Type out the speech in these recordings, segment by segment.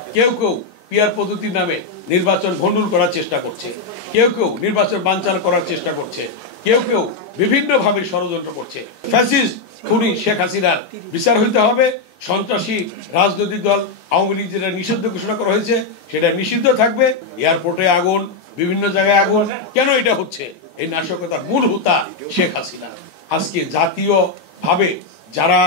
কেউ কেউ পিয়ার পদ্ধতির নামে নির্বাচন ভণ্ডুল করার চেষ্টা করছে, কেউ কেউ নির্বাচন বানচাল করার চেষ্টা করছে, কেউ কেউ বিভিন্নভাবে ষড়যন্ত্র করছে। ফ্যাসিস্ট খুনি শেখ হাসিনার বিচার হইতে হবে। সন্ত্রাসী রাজনৈতিক দল আওয়ামী লীগ যেটা নিষিদ্ধ ঘোষণা করা হয়েছে সেটা নিষিদ্ধ থাকবে। এয়ারপোর্টে আগুন, বিভিন্ন জায়গায় আগুন, কেন এটা হচ্ছে? এই নাশকতার মূল হোতা শেখ হাসিনা। আজকে জাতীয় ভাবে যারা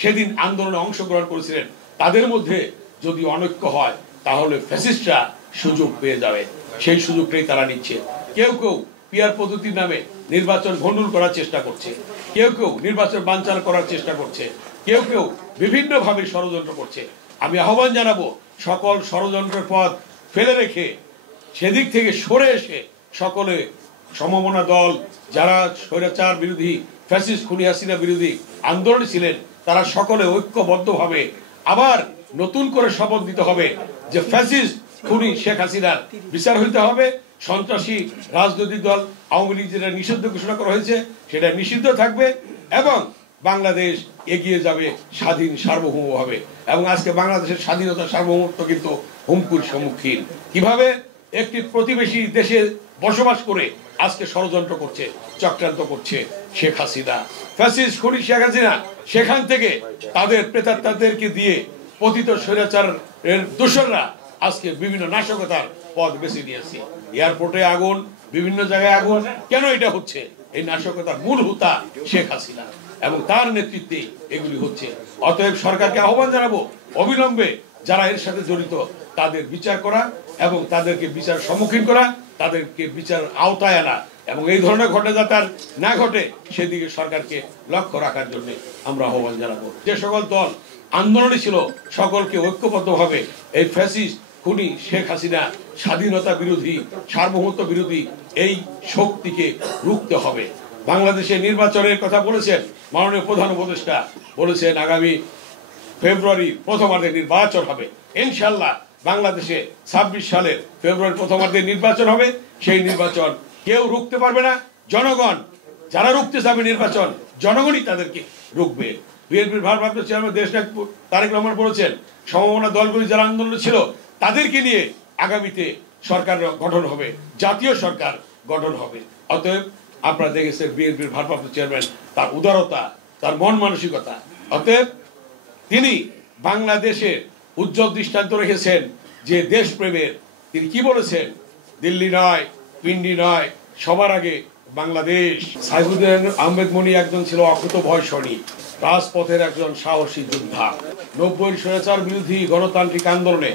সেদিন আন্দোলনে অংশগ্রহণ করেছিলেন তাদের মধ্যে যদি অনৈক্য হয় তাহলে ফ্যাসিস্টরা সুযোগ পেয়ে যাবে, সেই সুযোগটাই তারা নিচ্ছে। কেউ কেউ পিয়ার পদ্ধতির নামে নির্বাচন ভণ্ডুল করার চেষ্টা করছে, কেউ কেউ নির্বাচন বানচাল করার চেষ্টা করছে, কেউ কেউ বিভিন্নভাবে ষড়যন্ত্র করছে। আমি আহ্বান জানাবো সকল ষড়যন্ত্রের পথ ফেলে রেখে সেদিক থেকে সরে এসে সকলে সমমনা দল যারা স্বৈরাচার বিরোধী ফ্যাসিস্ট খুনি হাসিনা বিরোধী আন্দোলনে ছিলেন তারা সকলে ঐক্যবদ্ধভাবে আবার নতুন করে শপথ দিতে হবে যে ফ্যাসিস্ট খুনি শেখ হাসিনার বিচার হইতে হবে। সন্ত্রাসী রাজনৈতিক দল আওয়ামী লীগ যেটা নিষিদ্ধ ঘোষণা করা হয়েছে সেটা নিষিদ্ধ থাকবে এবং বাংলাদেশ এগিয়ে যাবে স্বাধীন সার্বভৌম হবে। এবং আজকে বাংলাদেশের স্বাধীনতা সার্বভৌমত্ব কিন্তু হুমকির সম্মুখীন। কিভাবে একটি প্রতিবেশী দেশে বসবাস করে আজকে ষড়যন্ত্র করছে, চক্রান্ত করছে শেখ হাসিনা, ফ্যাসিস্ট খুনি শেখ হাসিনা। সেখান থেকে তাদের প্রেতাত্মাদেরকে দিয়ে পতিত স্বৈরাচার দোসররা আজকে বিভিন্ন নাশকতার পথ বেছে নিয়েছে। এয়ারপোর্টে আগুন, বিভিন্ন জায়গায় আগুন, কেন এটা হচ্ছে? এই নাশকতার মূল হোতা শেখ হাসিনা এবং তার নেতৃত্বে এগুলি হচ্ছে। অতএব সরকারকে আহ্বান জানাবো অবিলম্বে যারা এর সাথে জড়িত তাদের বিচার করা এবং তাদেরকে বিচার সম্মুখীন করা, তাদেরকে বিচার আওতায় আনা এবং এই ধরনের ঘটনা যাতে আর না ঘটে সেদিকে সরকারকে লক্ষ্য রাখার জন্য আমরা আহ্বান জানাবো। যে সকল দল আন্দোলনে ছিল সকলকে ঐক্যবদ্ধভাবে এই ফ্যাসিস্ট খুনি শেখ হাসিনা স্বাধীনতা বিরোধী সার্বভৌমত্ব বিরোধী এই শক্তিকে রুখতে হবে। বাংলাদেশে নির্বাচনের কথা বলেছেন মাননীয় প্রধান উপদেষ্টা, বলেছেন আগামী ফেব্রুয়ারি প্রথমার্ধে নির্বাচন হবে। ইনশাআল্লাহ বাংলাদেশে 26 সালের ফেব্রুয়ারি প্রথমার্ধে নির্বাচন হবে। সেই নির্বাচন কেউ রুখতে পারবে না। জনগণ যারা রুখতে যাবে নির্বাচন, জনগণই তাদেরকে রুখবে। বিএনপির ভারপ্রাপ্ত চেয়ারম্যান দেশনায়ক তারেক রহমান বলেছেন সমমনা দলগুলি যারা আন্দোলনে ছিল তাদেরকে নিয়ে আগামীতে সরকার গঠন হবে, জাতীয় সরকার গঠন হবে। অতএব আপনারা দেখেছেন বিএনপির ভারপ্রাপ্ত চেয়ারম্যান তার উদারতা, তার মন মানসিকতা। অতএব তিনি বাংলাদেশের উজ্জ্বল দৃষ্টান্ত রেখেছেন যে দেশপ্রেমের। তিনি কি বলেছেন? দিল্লি নয়, পিন্ডি নয়, সবার আগে বাংলাদেশ। সাইফুদ্দিন আহমেদ মনি একজন ছিল অকুত ভয় সৈনিক, রাজপথের একজন সাহসী যোদ্ধা। 90 স্বৈরাচার বিরোধী গণতান্ত্রিক আন্দোলনে